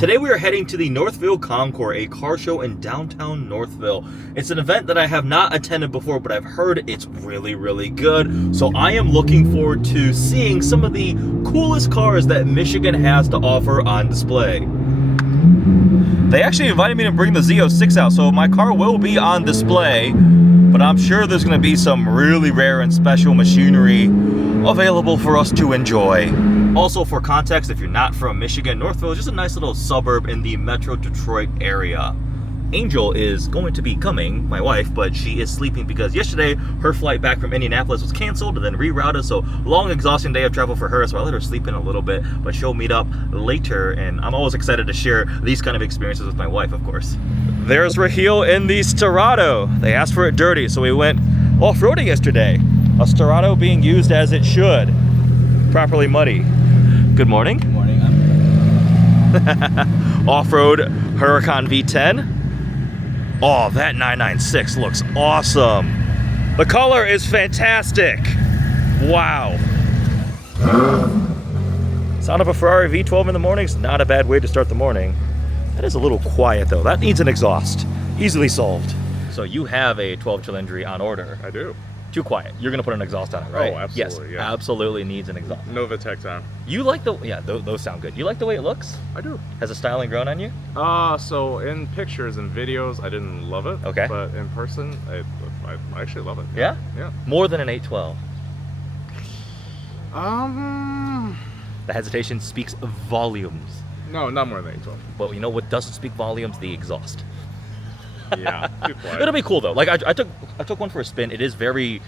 Today we are heading to the Northville Concours, a car show in downtown Northville. It's an event that I have not attended before, but I've heard it's really, really good. So I am looking forward to seeing some of the coolest cars that Michigan has to offer on display. They actually invited me to bring the Z06 out, so my car will be on display, but I'm sure there's going to be some really rare and special machinery available for us to enjoy. Also, for context, if you're not from Michigan, Northville is just a nice little suburb in the Metro Detroit area. Angel is going to be coming, my wife, but she is sleeping because yesterday her flight back from Indianapolis was canceled and then rerouted, so long, exhausting day of travel for her, so I let her sleep in a little bit, but she'll meet up later, and I'm always excited to share these kind of experiences with my wife, of course. There's Raheel in the Sterrato. They asked for it dirty, so we went off-roading yesterday. A Sterrato being used as it should. Properly muddy. Good morning. Good morning. Off-road Huracan V10. Oh, that 996 looks awesome. The color is fantastic. Wow. Sound of a Ferrari V12 in the morning is not a bad way to start the morning. That is a little quiet though. That needs an exhaust. Easily solved. So you have a 12 cylindry on order. I do. Too quiet. You're gonna put an exhaust on it, right? Oh, absolutely. Yes, yeah. Absolutely needs an exhaust. Novatech time. You like the, yeah, those sound good. You like the way it looks? I do. Has the styling grown on you? So in pictures and videos, I didn't love it. Okay. But in person, I actually love it. Yeah? Yeah. More than an 812. The hesitation speaks volumes. No, not more than 812. But you know what doesn't speak volumes? The exhaust. Yeah. Too quiet. It'll be cool though. Like I took one for a spin. It is very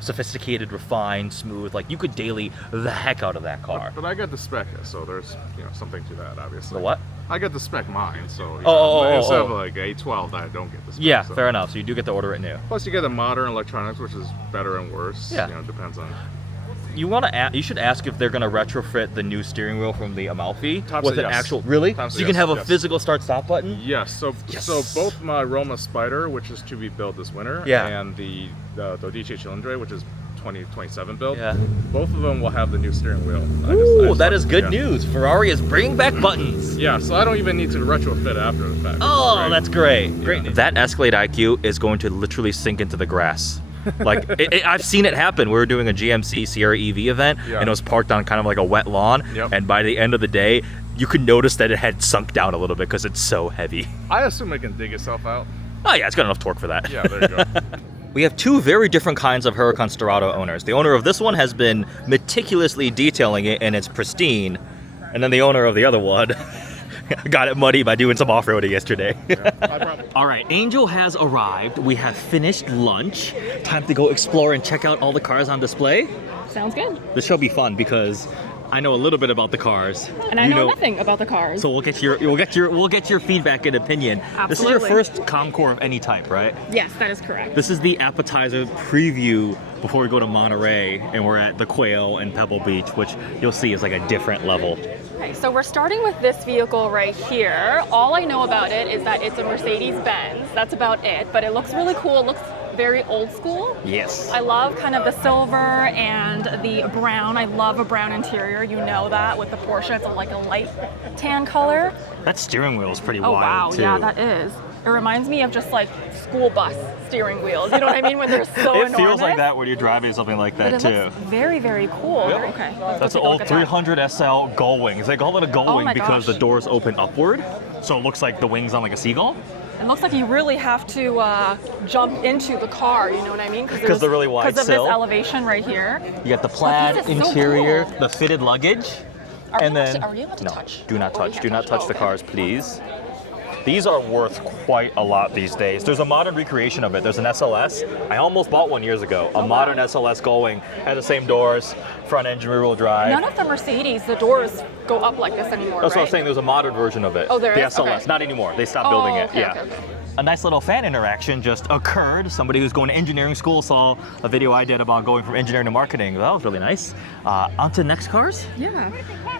sophisticated, refined, smooth. Like you could daily the heck out of that car. But I got the spec, so there's something to that, obviously. The what? I got the spec mine, so instead of like 812, I don't get the spec. Yeah, so. fair enough. So you do get to order it new. Plus, you get the modern electronics, which is better and worse. Yeah. Depends on. You should ask if they're gonna retrofit the new steering wheel from the Amalfi Tom with said an yes. actual so you can have a physical start-stop button. Yes. So both my Roma Spider, which is to be built this winter, and the Dodice Cilindre, which is 2027 build, both of them will have the new steering wheel. Ooh, that is good news. Ferrari is bringing back buttons. Yeah, so I don't even need to retrofit after the fact. Oh, that's great. Great. That Escalade IQ is going to literally sink into the grass. Like I've seen it happen. We were doing a GMC Sierra EV event, and it was parked on kind of like a wet lawn. And by the end of the day, you could notice that it had sunk down a little bit because it's so heavy. I assume it can dig itself out. Oh yeah, it's got enough torque for that. Yeah, there you go. We have two very different kinds of Huracan Sterrato owners. The owner of this one has been meticulously detailing it, and it's pristine. And then the owner of the other one got it muddy by doing some off-roading yesterday. All right, Angel has arrived. We have finished lunch. Time to go explore and check out all the cars on display. Sounds good. This shall be fun because I know a little bit about the cars. And I know nothing about the cars. So we'll get your feedback and opinion. Absolutely. This is your first Concours of any type, right? Yes, that is correct. This is the appetizer preview before we go to Monterey, and we're at the Quail and Pebble Beach, which you'll see is like a different level. Okay, so we're starting with this vehicle right here. All I know about it is that it's a Mercedes-Benz. That's about it, but it looks really cool. It looks very old school. Yes. I love kind of the silver and the brown. I love a brown interior. You know that with the Porsche. It's like a light tan color. That steering wheel is pretty wild, wild too. Yeah, that is. It reminds me of just like school bus steering wheels. You know what I mean? When they're so enormous. It feels like that when you're driving something like that too. Looks very, very cool. Yep. Okay. That's an old 300 SL gull wing. They call it a gull wing because the doors open upward, so it looks like the wings on like a seagull. It looks like you really have to jump into the car, you know what I mean? Because the really wide Because of sill. this elevation right here. You got the plaid interior, so cool. the fitted luggage, and then are we able to touch? do not touch. Do not touch the cars, please. These are worth quite a lot these days. There's a modern recreation of it. There's an SLS. I almost bought one years ago. A modern SLS Gullwing had the same doors, front engine, rear-wheel drive. None of the Mercedes, the doors go up like this anymore, That's right? what I'm saying. There's a modern version of it. Oh, there the is? SLS. Okay. Not anymore. They stopped building it. Okay, yeah. okay. A nice little fan interaction just occurred. Somebody who's going to engineering school saw a video I did about going from engineering to marketing. That was really nice. On to next cars? Yeah.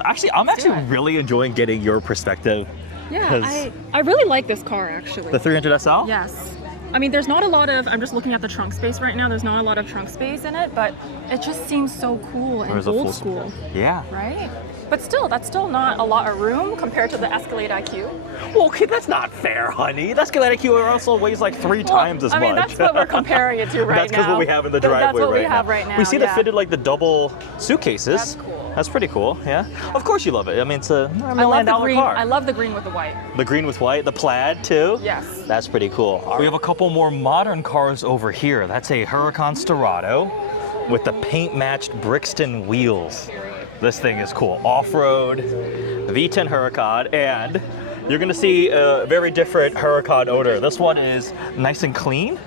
Actually, I'm really enjoying getting your perspective. Yeah, I really like this car actually. The 300 SL? Yes. I mean, there's not a lot of, I'm just looking at the trunk space right now, there's not a lot of trunk space in it, but it just seems so cool and old school. Yeah. Right? But still, that's still not a lot of room compared to the Escalade IQ. Well, okay, that's not fair, honey. The Escalade IQ also weighs like 3 times as much. I mean, that's what we're comparing it to right now. That's because what we have in the driveway That's what right we have right now. We see the fitted like the double suitcases. That's cool. That's pretty cool, yeah. Of course you love it. I mean, it's a $1 I million love the green. car. I love the green with the white. The green with white, the plaid too? Yes. That's pretty cool. We have a couple more modern cars over here. That's a Huracan Sterrato with the paint-matched Brixton wheels. This thing is cool. Off-road, V10 Huracan, and you're gonna see a very different Huracan odor. This one is nice and clean,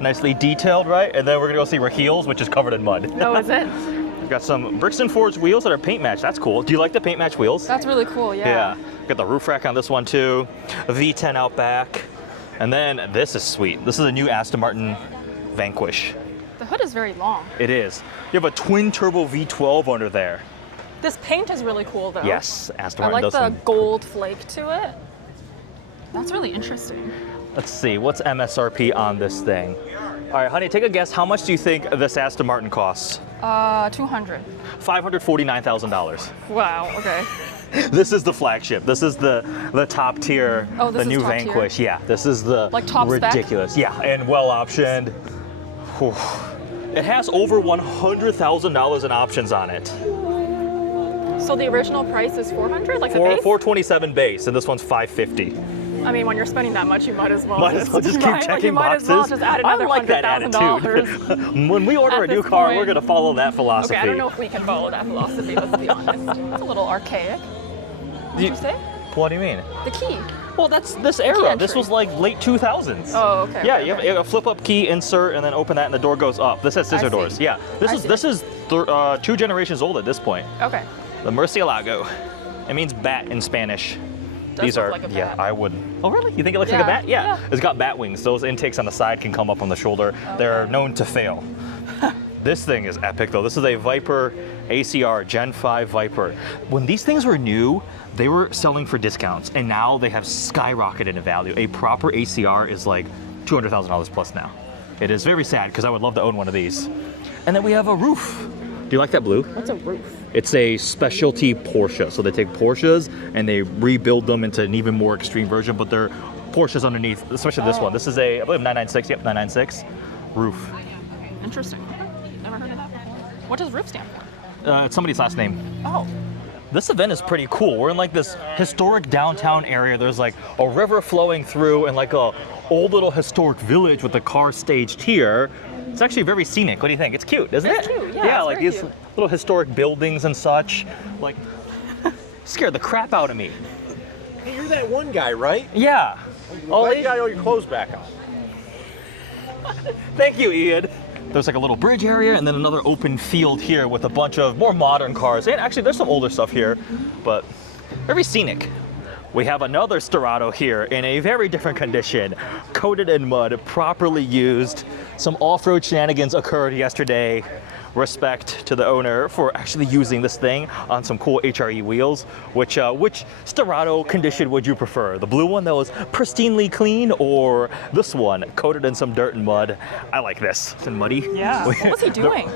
nicely detailed, right? And then we're gonna go see her heels, which is covered in mud. Oh, is it? We've got some Brixton Forged wheels that are paint matched. That's cool. Do you like the paint matched wheels? That's really cool, yeah. Got the roof rack on this one too. A V10 out back. And then this is sweet. This is a new Aston Martin Vanquish. The hood is very long. It is. You have a twin turbo V12 under there. This paint is really cool though. Yes, Aston I Martin like does the some. gold flake to it. That's really interesting. Let's see, what's MSRP on this thing? All right, honey, take a guess. How much do you think this Aston Martin costs? 200. $549,000. Wow, okay. This is the flagship. This is the top tier, Oh, this the is new top tier? Vanquish. Yeah, this is the Like top spec? ridiculous. Yeah, and well optioned. Whew. It has over $100,000 in options on it. So the original price is 400, like the base? 427 base, and this one's 550. I mean, when you're spending that much, you might as well. Might as well just keep right? checking like, you might boxes. as well just add another I like that $100,000. attitude. When we order At a new this car, point. we're gonna follow that philosophy. Okay, I don't know if we can follow that philosophy, let's be honest. It's a little archaic. What did you say? What do you mean? The key. Well, that's this era. entry. This was like late 2000s. Oh, okay. Yeah, okay, you have okay. a flip-up key insert, and then open that, and the door goes up. This has scissor see. doors. Yeah, this I is see. 2 generations old at this point. Okay. The Murcielago. It means bat in Spanish. Does These look are like a yeah. bat. I would. Oh, really? You think it looks like a Yeah, bat? Yeah. yeah. It's got bat wings. Those intakes on the side can come up on the shoulder. They're known to fail. This thing is epic though. This is a Viper ACR Gen 5 Viper. When these things were new, they were selling for discounts, and now they have skyrocketed in value. A proper ACR is like $200,000 plus now. It is very sad because I would love to own one of these. And then we have a roof. Do you like that blue? What's a roof? It's a specialty Porsche. So they take Porsches and they rebuild them into an even more extreme version, but they're Porsches underneath, especially this one. This is a, I believe 996, yep, 996 roof. Interesting. Never heard of that before. What does roof stand for? It's somebody's last name. Oh. This event is pretty cool. We're in like this historic downtown area. There's like a river flowing through and like a old little historic village with the car staged here. It's actually very scenic. What do you think? It's cute, isn't it? It's cute, yeah, it's like very these cute. little historic buildings and such. Like, scared the crap out of me. Hey, you're that one guy, right? Yeah. Why you got all your clothes back on? Thank you, Ian. There's like a little bridge area and then another open field here with a bunch of more modern cars. And actually, there's some older stuff here, but very scenic. We have another Sterrato here in a very different condition, coated in mud, properly used. Some off-road shenanigans occurred yesterday. Respect to the owner for actually using this thing on some cool HRE wheels. Which Sterrato condition would you prefer? The blue one that was pristinely clean, or this one coated in some dirt and mud? I like this. It's muddy. Yeah. What was he doing?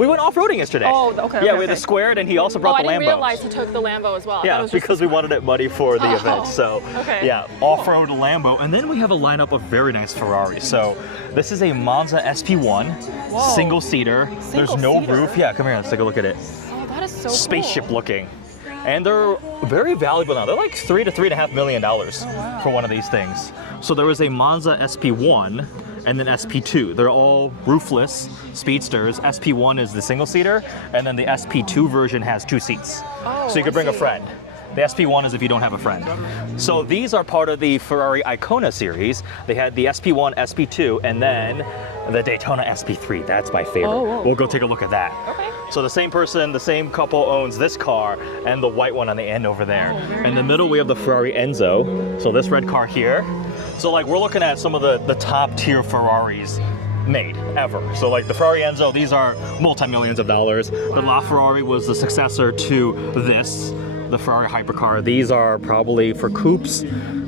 We went off-roading yesterday. Oh, okay. Yeah, okay, we had the okay. squared, and he also brought I the didn't Lambo. realize he took the Lambo as well. I thought it Yeah, was just because we wanted it muddy for the Oh, event. So, okay. yeah, off-road Lambo. And then we have a lineup of very nice Ferraris. So, this is a Monza SP1, Whoa. single-seater. There's no Single-seater? roof. Yeah, come here, let's take a look at it. Oh, that is so Spaceship cool. looking. And they're very valuable now. They're like $3 to $3.5 million for one of these things. So there was a Monza SP1 and then SP2. They're all roofless speedsters. SP1 is the single-seater, and then the SP2 version has 2 seats. Oh, So you could I bring a see. friend. The SP1 is if you don't have a friend. So these are part of the Ferrari Icona series. They had the SP1, SP2, and then the Daytona SP3. That's my favorite. Oh, whoa. We'll go take a look at that. Okay. So the same person, the same couple owns this car and the white one on the end over there. In the middle, we have the Ferrari Enzo. So this red car here. So like we're looking at some of the top tier Ferraris made ever. So like the Ferrari Enzo, these are multi-millions of dollars. The LaFerrari was the successor to this. the Ferrari hypercar. These are probably for coupes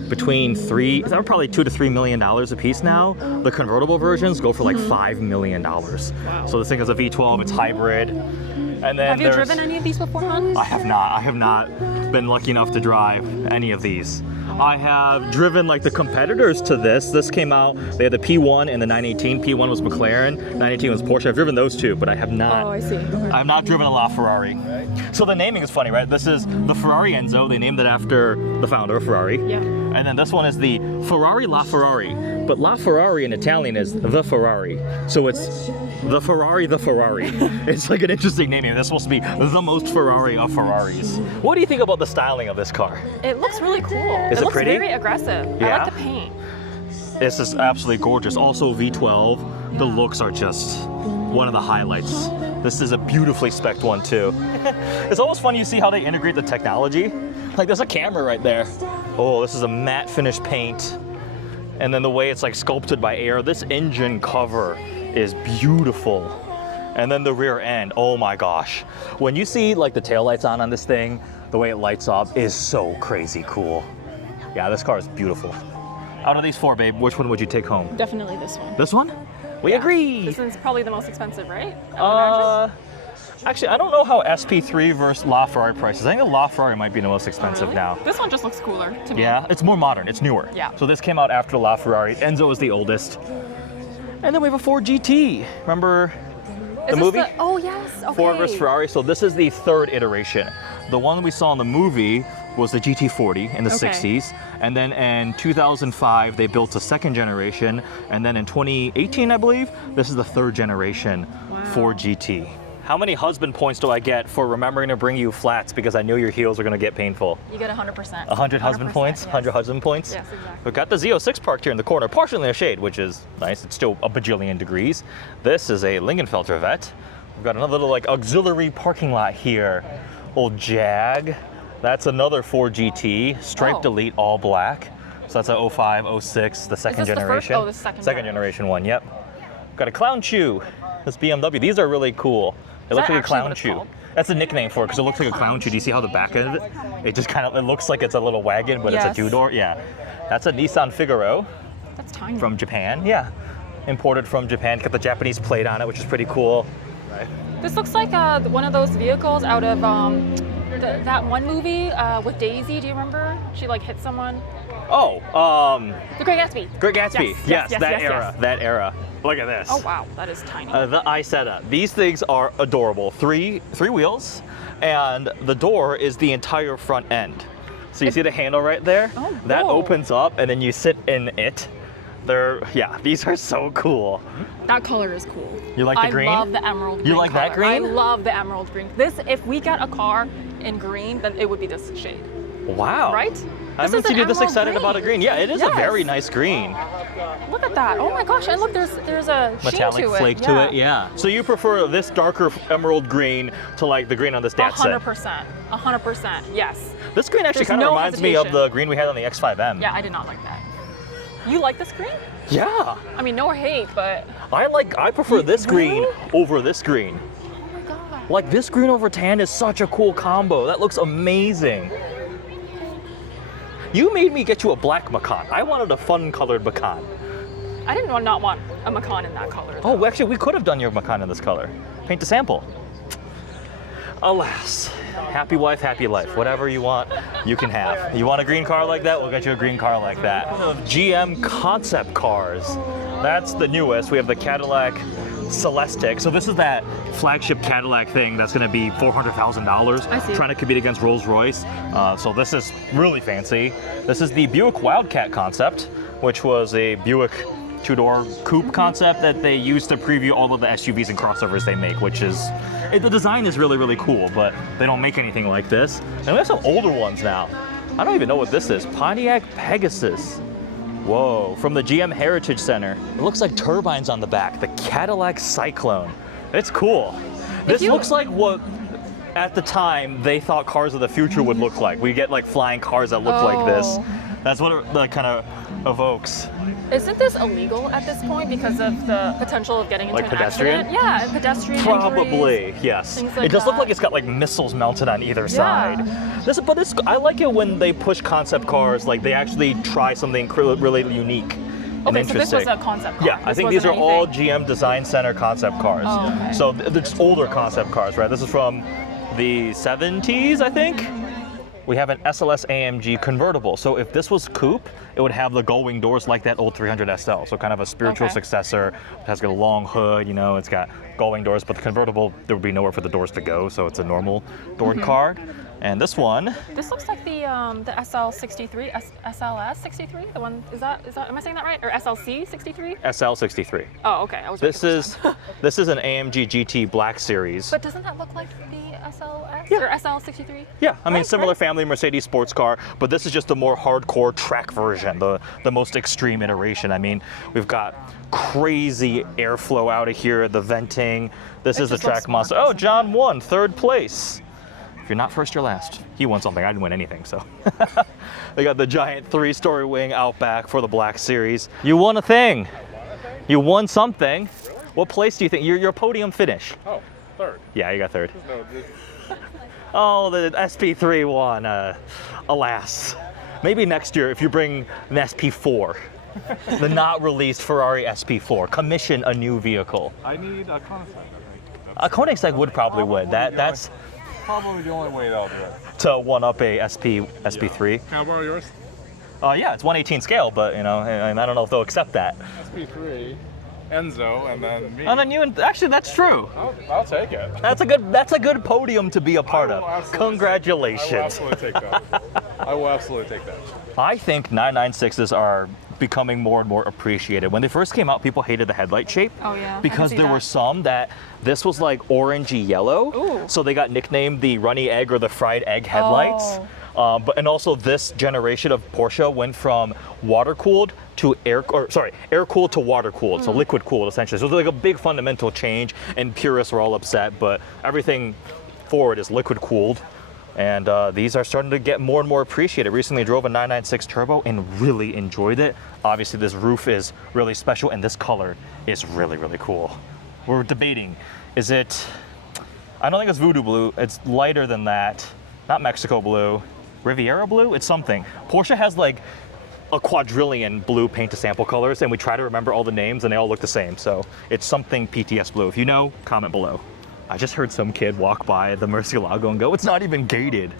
between they're probably $2 to $3 million a piece now. The convertible versions go for like $5 million. Wow. So this thing is a V12, it's hybrid. And then have you driven any of these before, hon? I have not. I have not been lucky enough to drive any of these. I have driven like the competitors to this. This came out, they had the P1 and the 918. P1 was McLaren, 918 was Porsche. I've driven those two, but I have not. Oh, I see. Okay. I've not driven a LaFerrari. So the naming is funny, right? This is the Ferrari Enzo. They named it after the founder of Ferrari. Yeah. And then this one is the Ferrari LaFerrari. But LaFerrari in Italian is the Ferrari. So it's the Ferrari, the Ferrari. It's like an interesting naming. That's supposed to be the most Ferrari of Ferraris. What do you think about the styling of this car? It looks really cool. Is it looks pretty? very aggressive. Yeah. I like the paint. This is absolutely gorgeous. Also V12. The looks are just one of the highlights. This is a beautifully spec'd one too. It's always fun you see how they integrate the technology. Like there's a camera right there. Oh, this is a matte finish paint. And then the way it's like sculpted by air. This engine cover is beautiful. And then the rear end, oh my gosh. When you see like the taillights on this thing, the way it lights up is so crazy cool. Yeah, this car is beautiful. Out of these four, babe, which one would you take home? Definitely this one. This one? We agree. This is probably the most expensive, right? I would imagine. Actually, I don't know how SP3 versus LaFerrari prices. I think the LaFerrari might be the most expensive Really? now. This one just looks cooler to me. Yeah, it's more modern, it's newer. Yeah. So this came out after the LaFerrari. Enzo is the oldest. And then we have a Ford GT. Remember the movie? Oh, yes. Okay. Ford versus Ferrari. So this is the third iteration. The one we saw in the movie was the GT40 in the 60s. And then in 2005, they built a second generation. And then in 2018, I believe, this is the third generation Ford GT. How many husband points do I get for remembering to bring you flats because I knew your heels are going to get painful? You get 100%. 100 husband points? Yes. 100 husband points? Yes, exactly. We've got the Z06 parked here in the corner, partially in the shade, which is nice. It's still a bajillion degrees. This is a Lingenfelter Vet. We've got another little like auxiliary parking lot here. Old Jag. That's another Ford GT, striped Elite, all black. So that's a 05, 06, the second generation. The first? Oh, the second generation one, yep. Got a Clown Chew. This BMW. These are really cool. It looks like a clown chew. That's a nickname for it because it looks like a clown chew. Do you see how the back of it? It just kind of, it looks like it's a little wagon, but it's a two-door. Yeah. That's a Nissan Figaro. That's tiny. From Japan. Yeah. Imported from Japan. Got the Japanese plate on it, which is pretty cool. Right. This looks like one of those vehicles out of that one movie with Daisy. Do you remember? She like hit someone. Oh, The Great Gatsby. Great Gatsby. Yes, that era. That era. Look at this. Oh wow, that is tiny. The Isetta. These things are adorable. Three wheels, and the door is the entire front end. So you see the handle right there? Oh, that whoa. opens up, and then you sit in it. These are so cool. That color is cool. You like the green? I love the emerald green. You like that color. green? I love the emerald green. This, if we got a car in green, then it would be this shade. Wow. Right? I haven't seen you this excited about a green. Yeah, it is a very nice green. Look at that. Oh my gosh. And look, there's a metallic sheen to flake it. to it, yeah. So you prefer this darker emerald green to like the green on this Datsun? 100%. 100%. Yes. This green actually kind of reminds me of the green we had on the X5M. Yeah, I did not like that. You like this green? Yeah. I mean, no hate, but I prefer this green over this green. oh my god. Like this green over tan is such a cool combo. That looks amazing. You made me get you a black Macan. I wanted a fun colored Macan. I did not want a Macan in that color. Oh, actually, we could have done your Macan in this color. Paint a sample. Alas, happy wife, happy life. Whatever you want, you can have. You want a green car like that? We'll get you a green car like that. GM concept cars. That's the newest. We have the Cadillac Celestiq. So this is that flagship Cadillac thing that's going to be $400,000. I see. Trying to compete against Rolls-Royce. So this is really fancy. This is the Buick Wildcat concept, which was a Buick two-door coupe concept that they used to preview all of the SUVs and crossovers they make, which is, the design is really, really cool, but they don't make anything like this. And we have some older ones now. I don't even know what this is. Pontiac Pegasus. Whoa, from the GM Heritage Center. It looks like turbines on the back. The Cadillac Cyclone. It's cool. This looks like what, at the time, they thought cars of the future would look like. We get like flying cars that look like this. That's what it kind of evokes. Isn't this illegal at this point because of the potential of getting into Like an pedestrian? accident? Yeah, and pedestrian Probably, injuries, yes. things like It does look that. like it's got like missiles mounted on either Yeah. side. I like it when they push concept cars, like they actually try something really unique and Okay, so interesting. this was a concept car. Yeah, I This think these are wasn't all anything- GM Design Center concept cars. Oh, okay. So they're just older concept cars, right? This is from the 70s, I think. We have an SLS AMG convertible. So if this was coupe, it would have the gullwing doors like that old 300 SL. So kind of a spiritual Okay. successor. It has got a long hood, you know, it's got gullwing doors, but the convertible, there would be nowhere for the doors to go. So it's a normal doored car. And this one, This looks like the SL63, SLS 63. The one is that am I saying that right? Or SLC 63? SL63. Oh, okay. I was. This is an AMG GT Black Series. But doesn't that look like the SLS Yeah. or SL63? Yeah, I mean, Right, similar right. family Mercedes sports car, but this is just the more hardcore track version, the most extreme iteration. I mean, we've got crazy airflow out of here, the venting. This It is the just looks track monster. more Oh, John won, 3rd place. If you're not first, you're last. He won something, I didn't win anything, so. They got the giant 3-story wing out back for the Black Series. You won a thing. You won something. What place do you think? Your podium finish. Oh, 3rd. Yeah, you got 3rd. No, Oh, the SP3 won, alas. Maybe next year if you bring an SP4, the not released Ferrari SP4, commission a new vehicle. I need a Koenigsegg, I think. A Koenigsegg would probably win. That's Probably the only way that I'll do it. to one up a SP3. Can I borrow yours? Yeah, it's 1/18 scale, but you know, and I don't know if they'll accept that. SP3, Enzo, and then me. And then you, actually, that's true. I'll take it. That's a good podium to be a part I will of. absolutely- Congratulations. I will absolutely take that. I will absolutely take that. I think 996s are becoming more and more appreciated. When they first came out, people hated the headlight shape. Oh, yeah, I can Because see there that. were some that this was like orangey yellow. Ooh. So they got nicknamed the runny egg or the fried egg headlights. Oh. And also this generation of Porsche went from water cooled to air cooled to water cooled, so liquid cooled essentially. So it was like a big fundamental change, and purists were all upset. But everything forward is liquid cooled. And these are starting to get more and more appreciated. Recently drove a 996 Turbo and really enjoyed it. Obviously this roof is really special and this color is really, really cool. We're debating, is it, I don't think it's Voodoo Blue, it's lighter than that. Not Mexico Blue, Riviera Blue, it's something. Porsche has like a quadrillion blue paint to sample colors and we try to remember all the names and they all look the same. So it's something PTS Blue. If you know, comment below. I just heard some kid walk by the Murcielago and go, it's not even gated.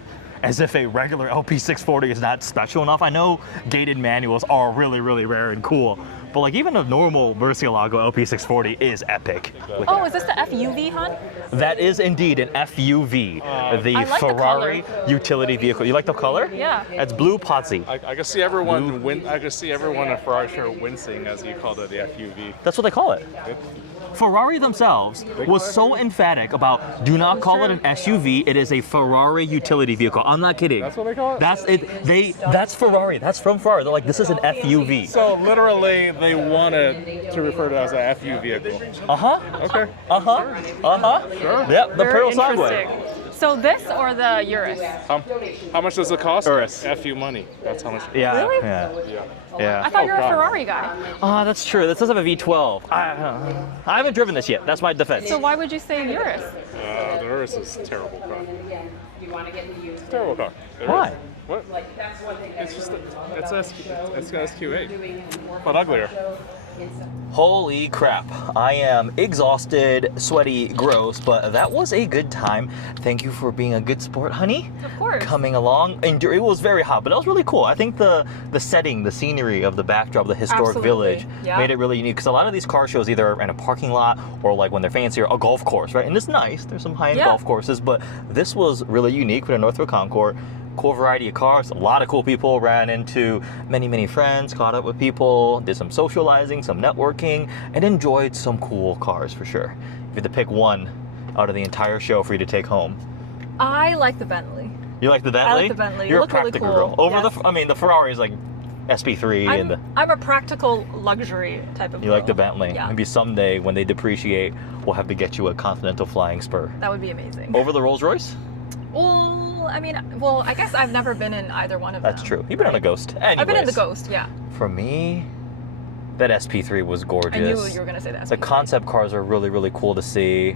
As if a regular LP640 is not special enough. I know gated manuals are really, really rare and cool, but like even a normal Murcielago LP640 is epic. Oh, is this the FUV, hon? That is indeed an FUV, the I like the Ferrari color. utility vehicle. You like the color? Yeah. It's blue Pozzi. I can see everyone I can see everyone in Ferrari shirt wincing as you called it the FUV. That's what they call it. Ferrari themselves was so emphatic about do not call it an SUV, it is a Ferrari utility vehicle. I'm not kidding. That's what they call it? That's Ferrari. That's from Ferrari. They're like, this is an FUV. So literally they wanted to refer to it as a FU vehicle. Uh-huh. Okay. Sure. Yep, the Very Pearl Segway. interesting. So this or the Urus? How much does it cost? Urus. FU money. That's how much. Yeah. Really? Yeah. Yeah. Yeah. I thought you were a God. Ferrari guy. Oh, that's true. This does have a V12. I haven't driven this yet. That's my defense. So why would you say Urus? The Urus is a terrible car. It's a terrible car. It Why? is. What? It's just it's SQ8, but uglier. Holy crap. I am exhausted, sweaty, gross, but that was a good time. Thank you for being a good sport, honey. Of course. Coming along. And it was very hot, but that was really cool. I think the setting, the scenery of the backdrop, the historic Absolutely. village Yeah. made it really unique. Because a lot of these car shows either are in a parking lot or like when they're fancier, a golf course, right? And it's nice. There's some high-end Yeah. golf courses, but this was really unique with a Northville Concours. Cool variety of cars, a lot of cool people, ran into many friends, caught up with people, did some socializing, some networking, and enjoyed some cool cars for sure. If you had to pick one out of the entire show for you to take home. I like the Bentley. You like the Bentley? I like the Bentley. You're It a looked really practical cool. girl. Over Yes. the Ferrari is like SP3 and I'm a practical luxury type of you like the girl. Bentley. Yeah. Maybe someday when they depreciate, we'll have to get you a Continental Flying Spur. That would be amazing. Over the Rolls Royce? Well, I guess I've never been in either one of them. That's true. You've been on a Ghost. I've been in the Anyways. Ghost, yeah. For me, that SP3 was gorgeous. I knew you were going to say that. The concept cars are really, really cool to see.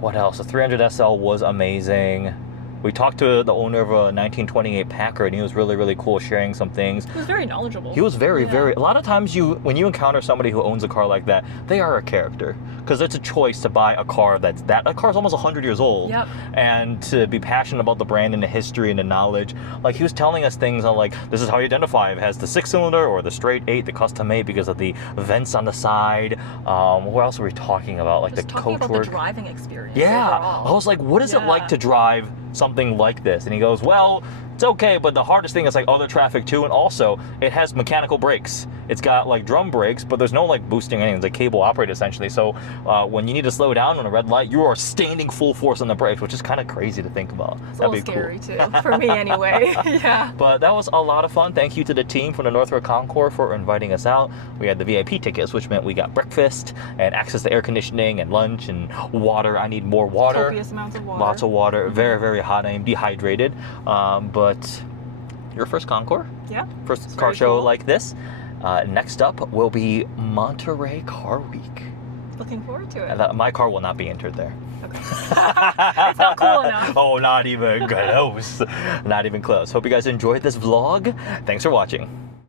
What else? The 300 SL was amazing. We talked to the owner of a 1928 Packard, and he was really, really cool, sharing some things. He was very knowledgeable. He was very, very... A lot of times, when you encounter somebody who owns a car like that, they are a character. Because it's a choice to buy a car that's that... A car's almost 100 years old. Yep. And to be passionate about the brand and the history and the knowledge. Like, he was telling us things on, like, this is how you identify if it has the 6-cylinder or the straight 8, the custom 8, because of the vents on the side. What else were we talking about? Like, just the talking coach about work. the driving experience. Yeah. Overall. I was like, what is it like to drive something like this? And he goes, well, it's okay, but the hardest thing is like other traffic too, and also it has mechanical brakes. It's got like drum brakes, but there's no like boosting or anything. It's like cable operated essentially. So when you need to slow down on a red light, you are standing full force on the brakes, which is kind of crazy to think about. It's a little scary too, for me anyway. Yeah. But that was a lot of fun. Thank you to the team from the Northville Concours for inviting us out. We had the VIP tickets, which meant we got breakfast and access to air conditioning and lunch and water. I need more water. Copious amounts of water. Lots of water. Very, very hot. I am dehydrated. But your first Concours? Yeah. First car show like this. Next up will be Monterey Car Week. Looking forward to it. My car will not be entered there. Okay. It's not cool enough. Oh, not even close. Not even close. Hope you guys enjoyed this vlog. Thanks for watching.